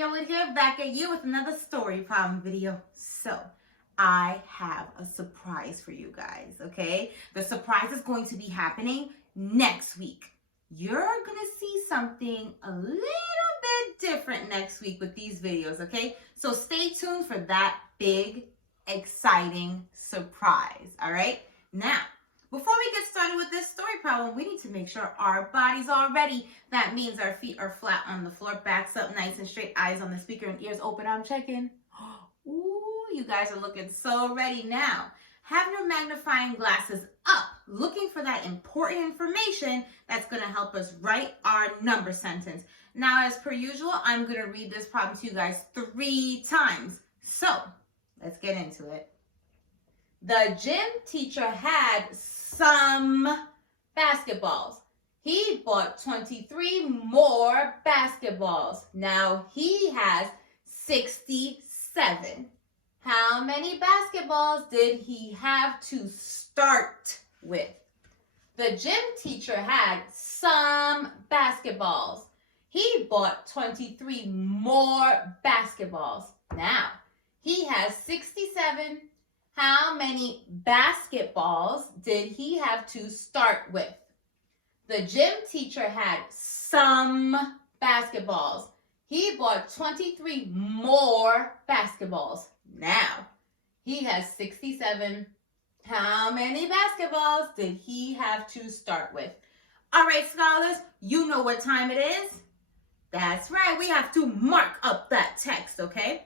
Scarlett here, back at you with another story problem video. So, I have a surprise for you guys, okay? The surprise is going to be happening next week. You're gonna see something a little bit different next week with these videos, okay? So stay tuned for that big, exciting surprise, all right? Now, before we get started with this story problem, we need to make sure our body's all ready. That means our feet are flat on the floor, backs up nice and straight, eyes on the speaker, and ears open. I'm checking. Ooh, you guys are looking so ready now. Have your magnifying glasses up, looking for that important information that's going to help us write our number sentence. Now, as per usual, I'm going to read this problem to you guys 3 times. So, let's get into it. The gym teacher had some basketballs. He bought 23 more basketballs. Now he has 67. How many basketballs did he have to start with? The gym teacher had some basketballs. He bought 23 more basketballs. Now he has 67. How many basketballs did he have to start with? The gym teacher had some basketballs. He bought 23 more basketballs. Now, he has 67. How many basketballs did he have to start with? All right, scholars, you know what time it is. That's right, we have to mark up that text, okay?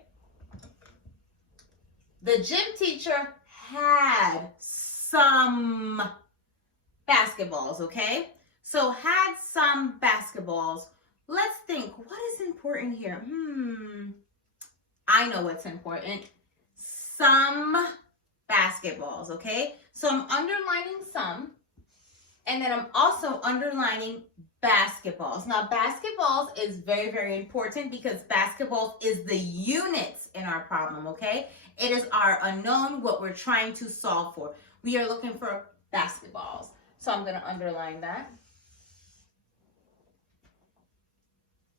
The gym teacher had some basketballs, okay? So had some basketballs. Let's think, what is important here? I know what's important. Some basketballs, okay? So I'm underlining some, and then I'm also underlining basketballs. Now, basketballs is very, very important because basketballs is the units in our problem, okay? It is our unknown, what we're trying to solve for. We are looking for basketballs. So I'm going to underline that.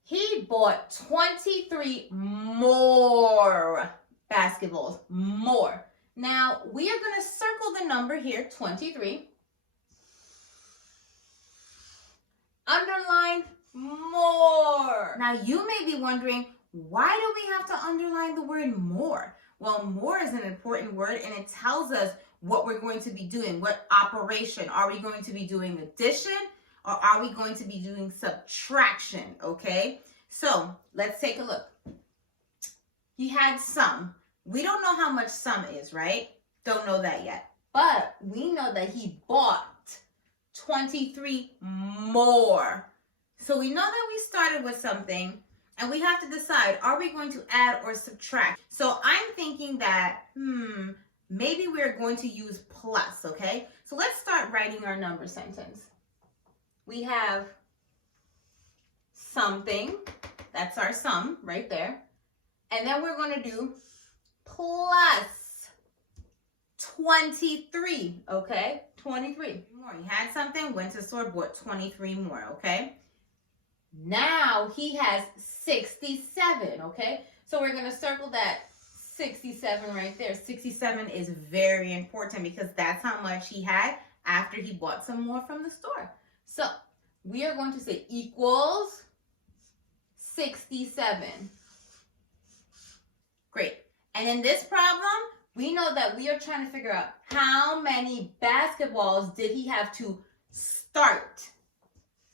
He bought 23 more basketballs. More. Now, we are going to circle the number here, 23. Underline more. Now, you may be wondering, why do we have to underline the word more? Well, more is an important word, and it tells us what we're going to be doing, what operation. Are we going to be doing addition, or are we going to be doing subtraction, okay? So, let's take a look. He had some. We don't know how much some is, right? Don't know that yet. But we know that he bought 23 more. So we know that we started with something, and we have to decide, are we going to add or subtract? So I'm thinking that, maybe we're going to use plus, okay? So let's start writing our number sentence. We have something, that's our sum right there. And then we're going to do plus 23, okay? 23 more. He had something, went to the store, bought 23 more, okay? Now he has 67, okay? So we're going to circle that 67 right there. 67 is very important because that's how much he had after he bought some more from the store. So we are going to say equals 67. Great. And in this problem, we know that we are trying to figure out how many basketballs did he have to start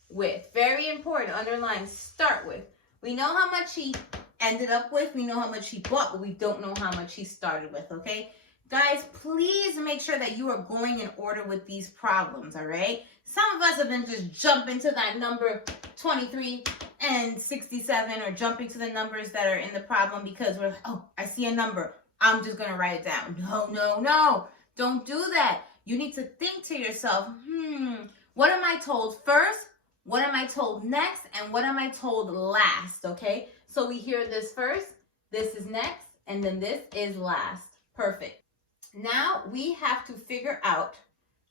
with. Very important. Underline start with. We know how much he ended up with. We know how much he bought, but we don't know how much he started with, okay? Guys, please make sure that you are going in order with these problems, all right? Some of us have been just jumping to that number 23 and 67, or jumping to the numbers that are in the problem because we're, oh, I see a number. I'm just going to write it down. No. Don't do that. You need to think to yourself, what am I told first? What am I told next? And what am I told last, okay? So we hear this first, this is next, and then this is last. Perfect. Now we have to figure out,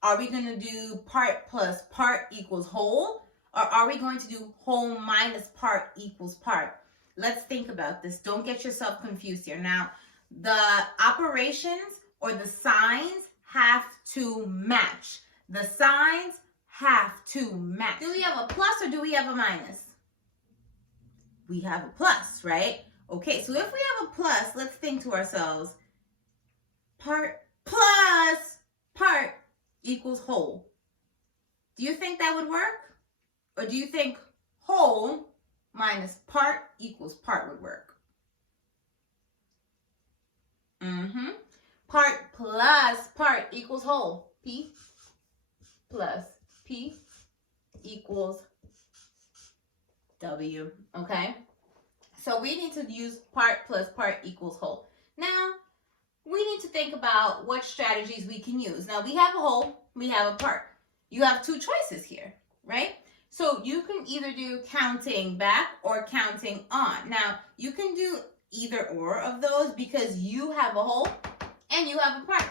are we going to do part plus part equals whole? Or are we going to do whole minus part equals part? let's think about this. Don't get yourself confused here. Now, the operations or the signs have to match. The signs have to match. Do we have a plus or do we have a minus? We have a plus, right? Okay, so if we have a plus, let's think to ourselves, part plus part equals whole. Do you think that would work? Or do you think whole minus part equals part would work? Part plus part equals whole. P plus P equals W, okay? So we need to use part plus part equals whole. Now, we need to think about what strategies we can use. Now, we have a whole, we have a part. You have two choices here, right? So you can either do counting back or counting on. Now, you can do either or of those because you have a whole and you have a part.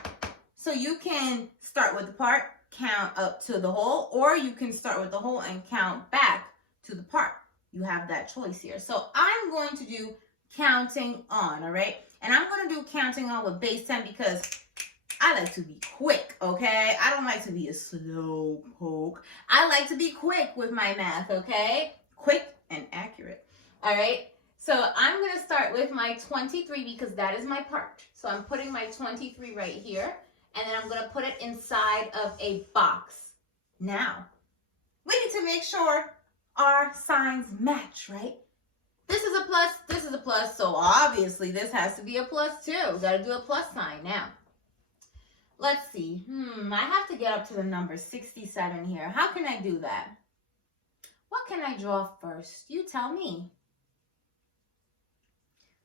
So you can start with the part, count up to the whole, or you can start with the whole and count back to the part. You have that choice here. So I'm going to do counting on, all right? And I'm going to do counting on with base 10 because I like to be quick, okay? I don't like to be a slow poke. I like to be quick with my math, okay? Quick and accurate, all right? So I'm going to start with my 23 because that is my part. So I'm putting my 23 right here, and then I'm going to put it inside of a box. Now, we need to make sure our signs match, right? This is a plus, so obviously this has to be a plus too. Got to do a plus sign now. Let's see. I have to get up to the number 67 here. How can I do that? What can I draw first? You tell me.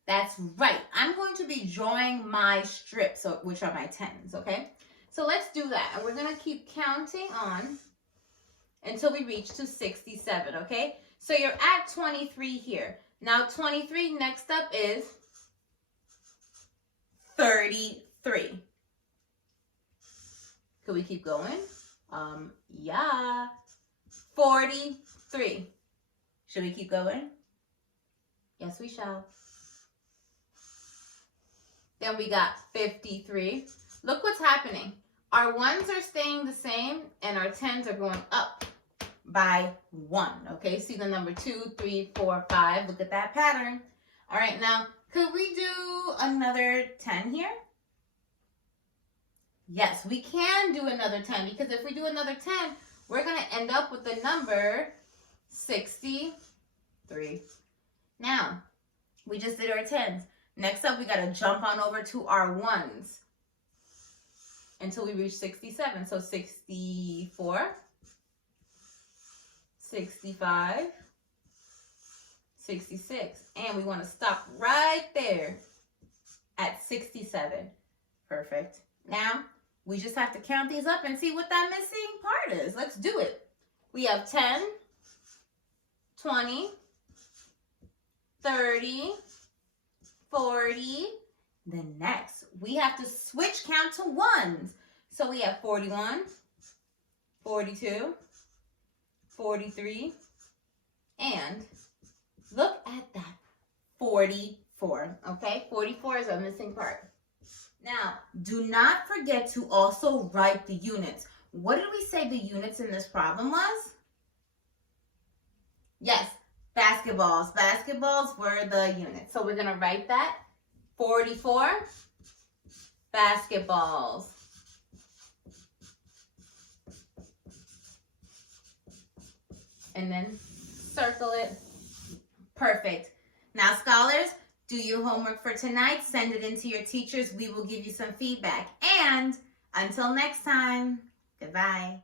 That's right. I'm going to be drawing my strips, which are my 10s, okay? So let's do that. And we're going to keep counting on until we reach to 67, okay? So you're at 23 here. Now 23, next up is 33. Could we keep going? Yeah. 43. Should we keep going? Yes, we shall. Then we got 53. Look what's happening. Our 1s are staying the same and our 10s are going up by 1. Okay, see the number 2, 3, 4, 5. Look at that pattern. All right, now, could we do another 10 here? Yes, we can do another 10 because if we do another 10, we're going to end up with the number 63. Now, we just did our 10s. Next up, we got to jump on over to our 1s until we reach 67. So 64, 65, 66. And we want to stop right there at 67. Perfect. Now, we just have to count these up and see what that missing part is. Let's do it. We have 10, 20, 30, 40. Then next, we have to switch count to 1s. So we have 41, 42, 43, and look at that, 44, okay? 44 is our missing part. Now, do not forget to also write the units. What did we say the units in this problem was? Yes, basketballs. Basketballs were the units. So we're going to write that. 44 basketballs. And then circle it. Perfect. Now, scholars, do your homework for tonight. Send it in to your teachers. We will give you some feedback. And until next time, goodbye.